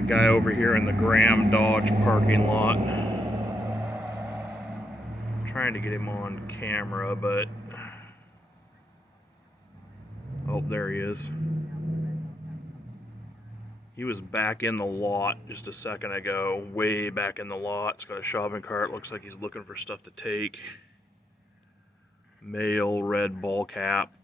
a guy over here in the Graham Dodge parking lot. I'm trying to get him on camera, but... Oh, there he is. He was back in the lot just a second ago, way back in the lot. It's got a shopping cart. Looks like he's looking for stuff to take. Male red ball cap.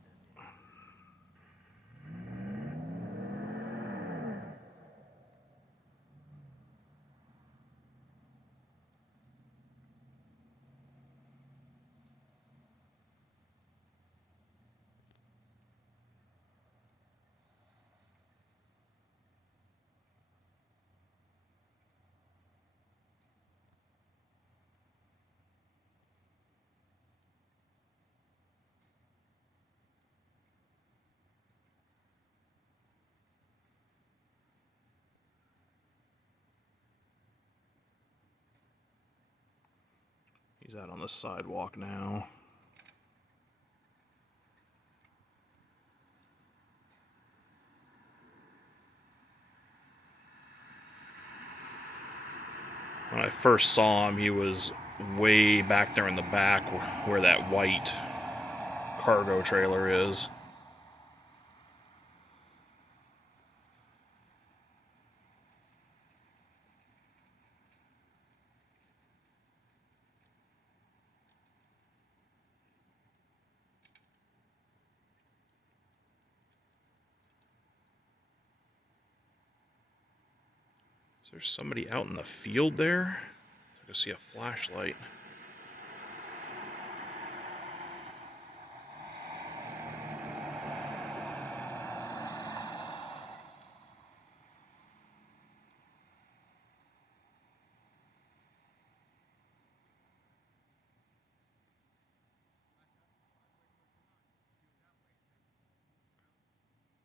He's out on the sidewalk now. When I first saw him, he was way back there in the back where that white cargo trailer is. Is there somebody out in the field there? I can see a flashlight.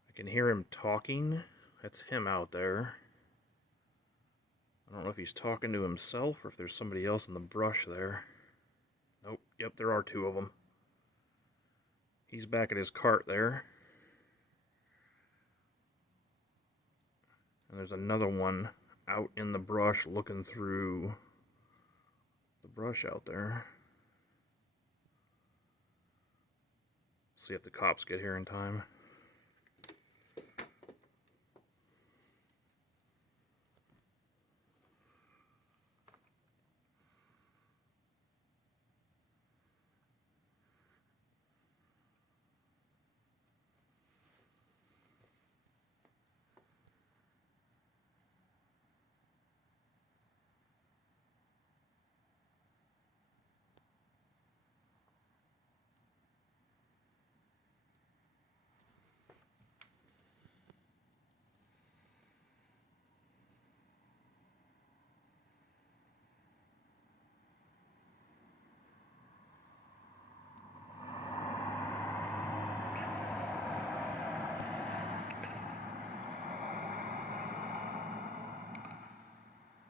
I can hear him talking. That's him out there. I don't know if he's talking to himself or if there's somebody else in the brush there. Nope, yep, there are two of them. He's back at his cart there. And there's another one out in the brush looking through the brush out there. See if the cops get here in time.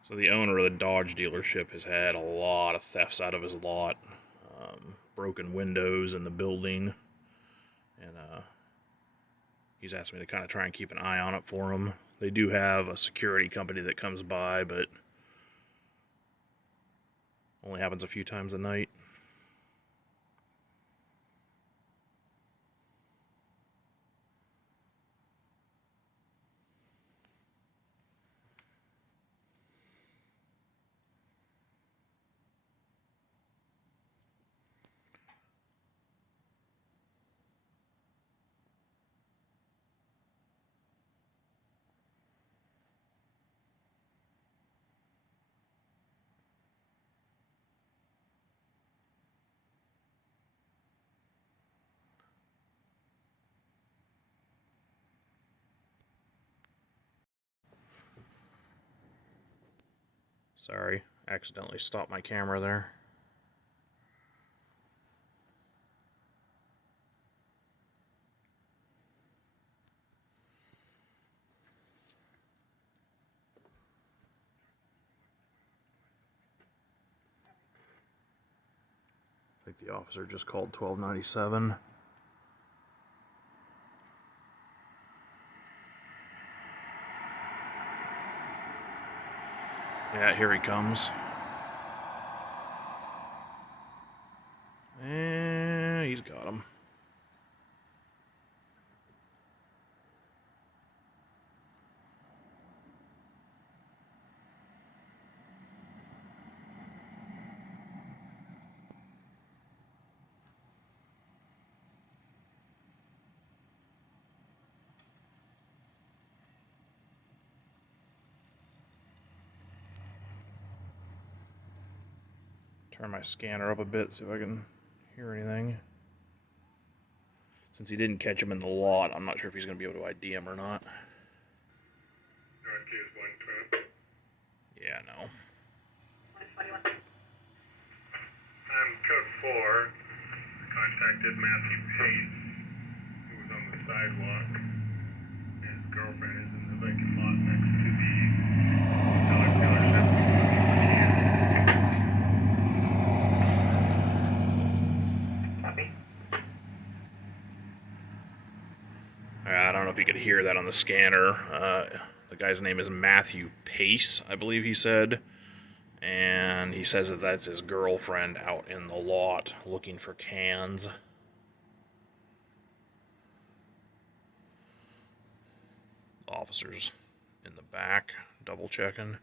So the owner of the Dodge dealership has had a lot of thefts out of his lot. Broken windows in the building. And he's asked me to kind of try and keep an eye on it for him. They do have a security company that comes by, but only happens a few times a night. Sorry, accidentally stopped my camera there. I think the officer just called 1297. Yeah, here he comes. And he's got him. Turn my scanner up a bit, see if I can hear anything. Since he didn't catch him in the lot, I'm not sure if he's going to be able to ID him or not. Yeah, no. I'm code 4. Contacted Matthew Pace, who was on the sidewalk. His girlfriend is in the vacant lot next to the dollar dealership. Copy. I don't know if you could hear that on the scanner. The guy's name is Matthew Pace, I believe he said. And he says that that's his girlfriend out in the lot looking for cans. Officers in the back, double checking.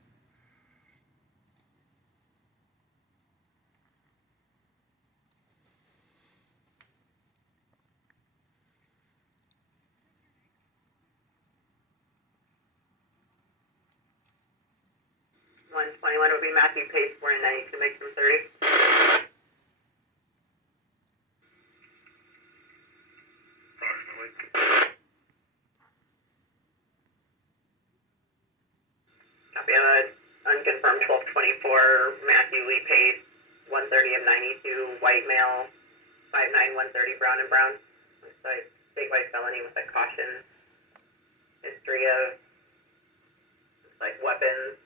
Would be Matthew Pace, we're in 92, make them 30. Approximately. Copy of an unconfirmed 1224, Matthew Lee Pace, 130 of 92, white male, 5'9", 130, brown and brown. Looks like statewide felony with a caution. History of, looks like weapons.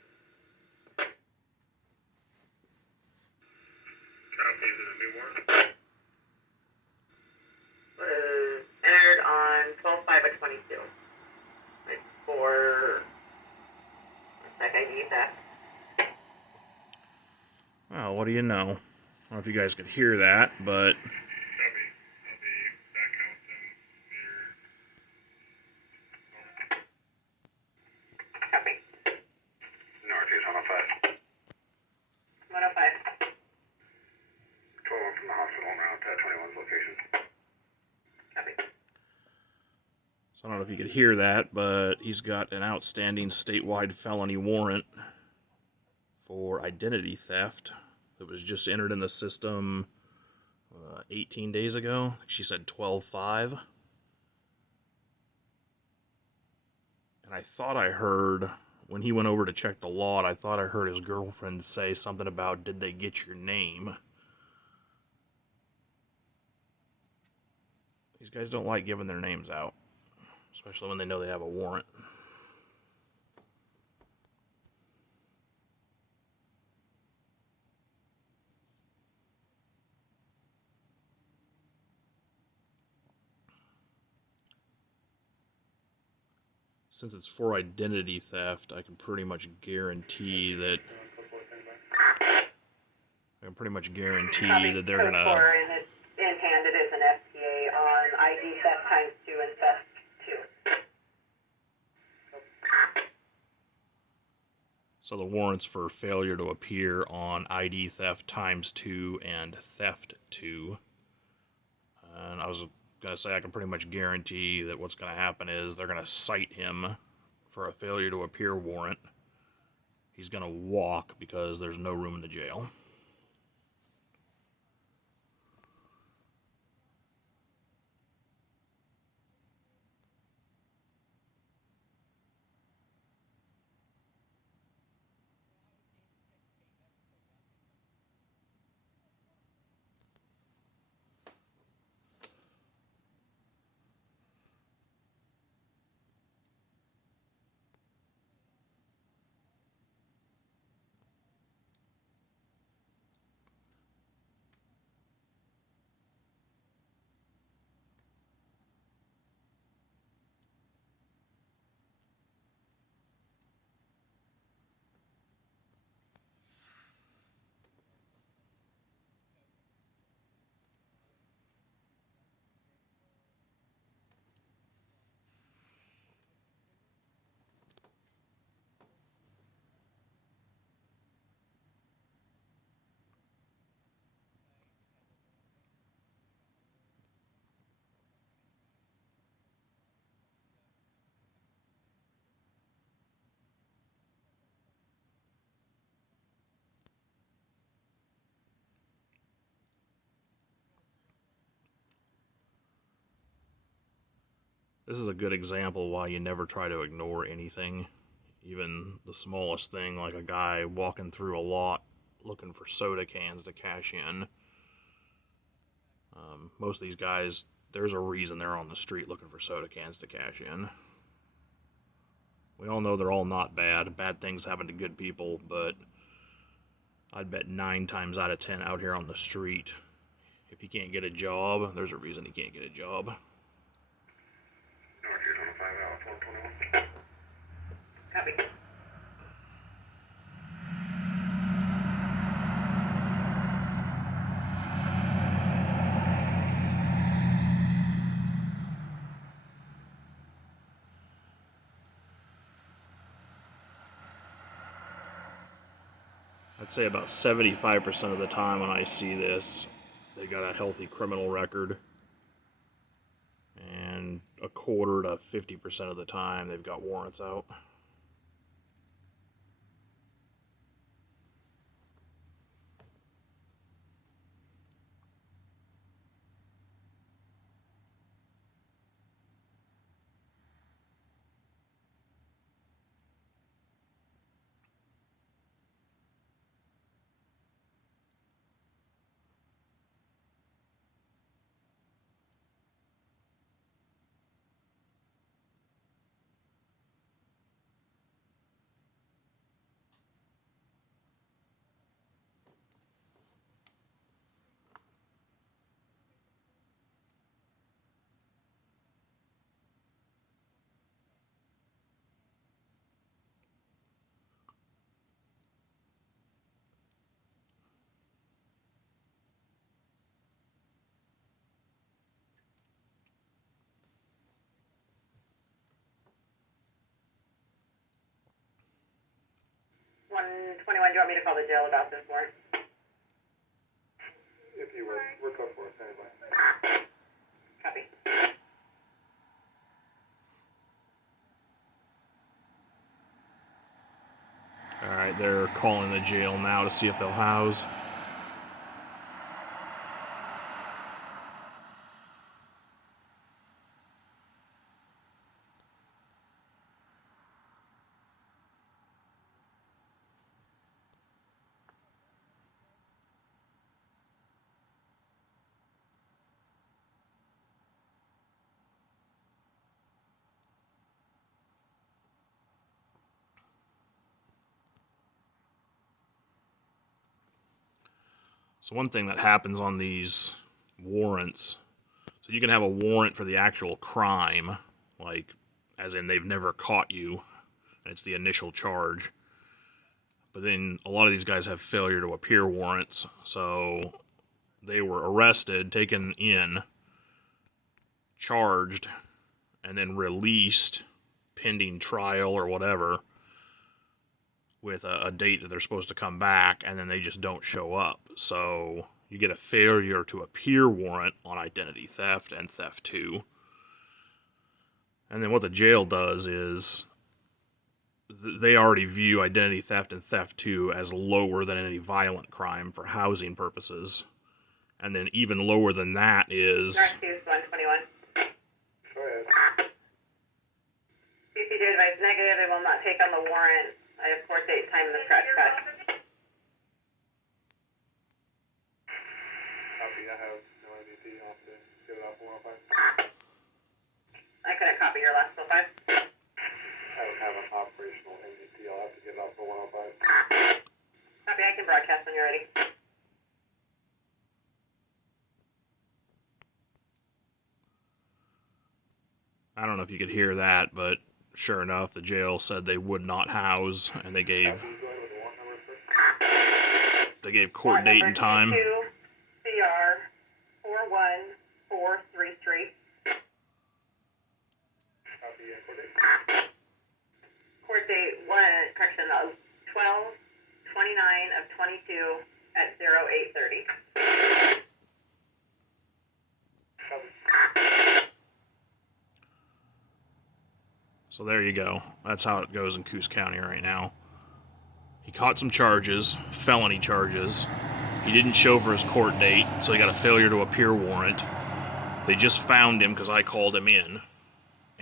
Copy, is it a new warrant? Was entered on 12/5 of 22. It's for ID theft. Well, what do you know? I don't know if you guys could hear that, but Copy. I'll be back out near... Copy. Northeast 105. 105. 12 from the hospital around 21's location. Copy. so I don't know if you could hear that, but he's got an outstanding statewide felony warrant for identity theft that was just entered in the system 18 days ago. She said 12/5. And I thought I heard, when he went over to check the lot, I thought I heard his girlfriend say something about, did they get your name? These guys don't like giving their names out, especially when they know they have a warrant. Since it's for identity theft, I can pretty much guarantee that they're Code gonna. 4 in hand, it is an FTA on ID theft times 2 and theft 2. So the warrants for failure to appear on ID theft times 2 and theft 2. And I was gonna say I can pretty much guarantee that what's gonna happen is they're gonna cite him for a failure to appear warrant. He's gonna walk because there's no room in the jail. This is a good example why you never try to ignore anything, even the smallest thing, like a guy walking through a lot looking for soda cans to cash in. Most of these guys, there's a reason they're on the street looking for soda cans to cash in. We all know they're all not bad. Bad things happen to good people, but I'd bet 9 times out of 10 out here on the street, if he can't get a job, there's a reason he can't get a job. Copy. I'd say about 75% of the time when I see this, they got a healthy criminal record. And a quarter to 50% of the time, they've got warrants out. Do you want me to call the jail about this warrant? If you would, we're code 4, standby. Copy. Alright, they're calling the jail now to see if they'll house. So one thing that happens on these warrants, so you can have a warrant for the actual crime, like, as in they've never caught you, and it's the initial charge. But then a lot of these guys have failure to appear warrants, so they were arrested, taken in, charged, and then released pending trial or whatever, with a date that they're supposed to come back, and then they just don't show up. So you get a failure to appear warrant on identity theft and theft 2. And then what the jail does is they already view identity theft and theft 2 as lower than any violent crime for housing purposes. And then even lower than that is... North 121. Go ahead. CCJ advised negative. They will not take on the warrant. I have court date, time, and the scratch pad. Copy, I have no IDT. I'll have to get it off 105. I couldn't copy your last 05. I don't have an operational NDT. I'll have to get it off for 105. Copy, I can broadcast when you're ready. I don't know if you could hear that, but sure enough, the jail said they would not house, and they gave court date and time. CR 41433. Court date 12/29/22 at 0830. So there you go. That's how it goes in Coos County right now. He caught some charges, felony charges. He didn't show for his court date, so he got a failure to appear warrant. They just found him because I called him in.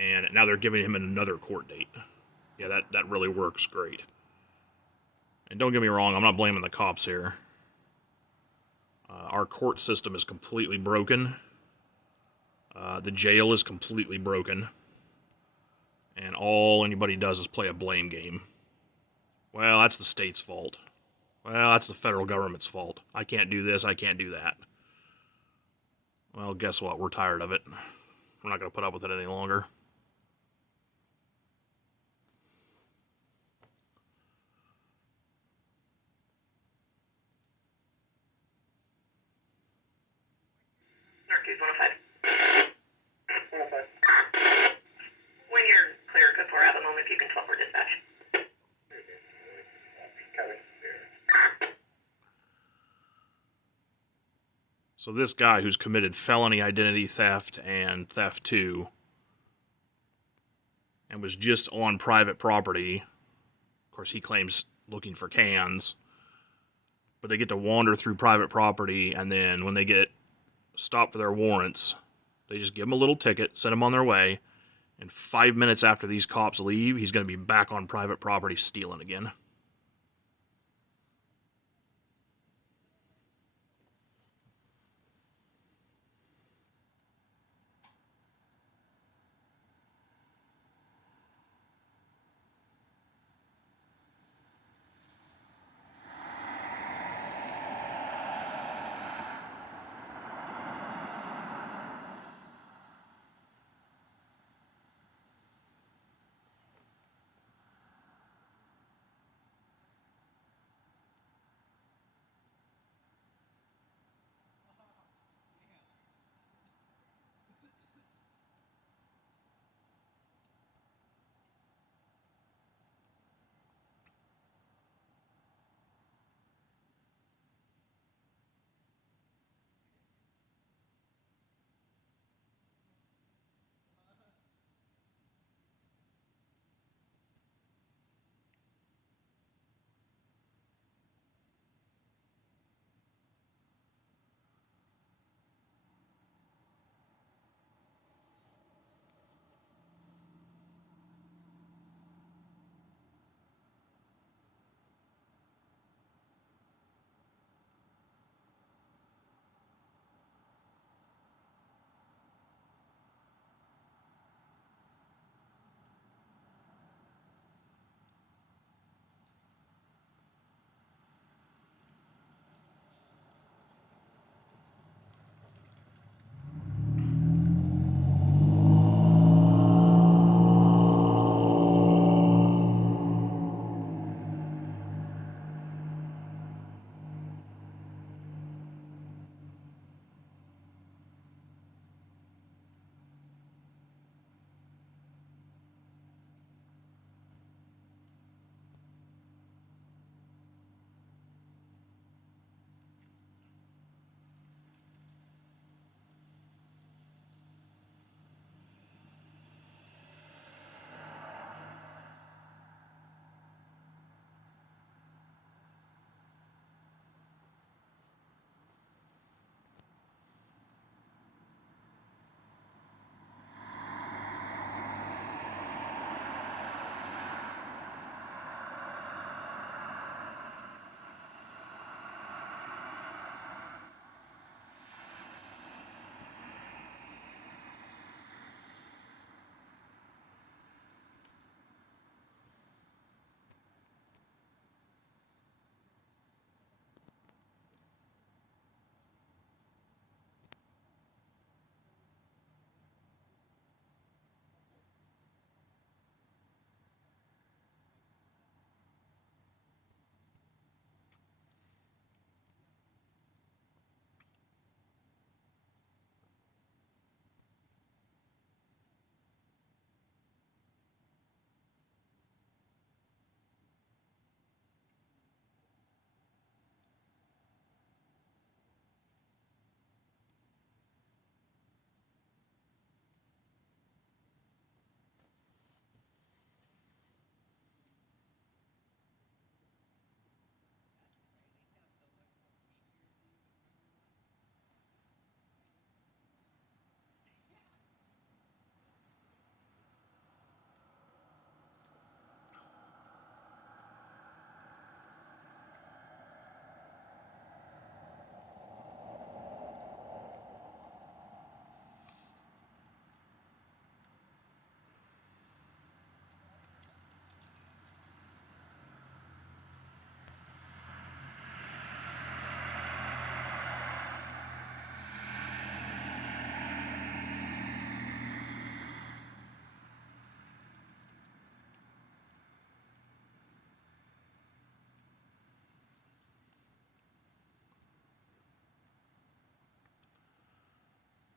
and now they're giving him another court date. Yeah, that really works great. And don't get me wrong, I'm not blaming the cops here. Our court system is completely broken. The jail is completely broken. And all anybody does is play a blame game. Well, that's the state's fault. Well, that's the federal government's fault. I can't do this, I can't do that. Well, guess what? We're tired of it. We're not going to put up with it any longer. Coos 105. 105. When you're clear, Code 4, at the moment, if you can 12 for dispatch. So this guy who's committed felony identity theft and theft 2 and was just on private property, of course he claims looking for cans, but they get to wander through private property, and then when they get stopped for their warrants, they just give them a little ticket, send them on their way, and 5 minutes after these cops leave, he's going to be back on private property stealing again.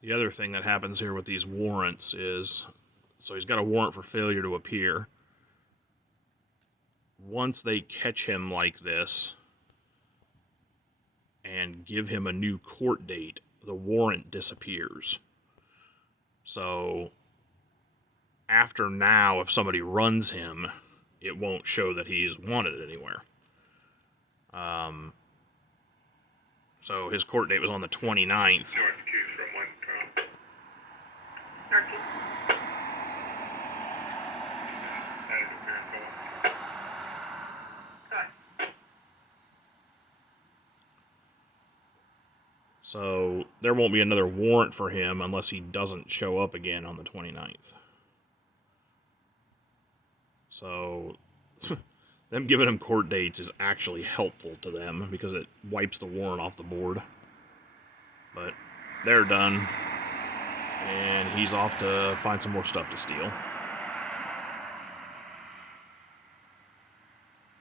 The other thing that happens here with these warrants is, so he's got a warrant for failure to appear. Once they catch him like this and give him a new court date, the warrant disappears. So after now, if somebody runs him, it won't show that he's wanted anywhere. So his court date was on the 29th. North Coos from 112. North Coos. That is a miracle. Good. So there won't be another warrant for him unless he doesn't show up again on the 29th. So them giving him court dates is actually helpful to them because it wipes the warrant off the board. But they're done, and he's off to find some more stuff to steal.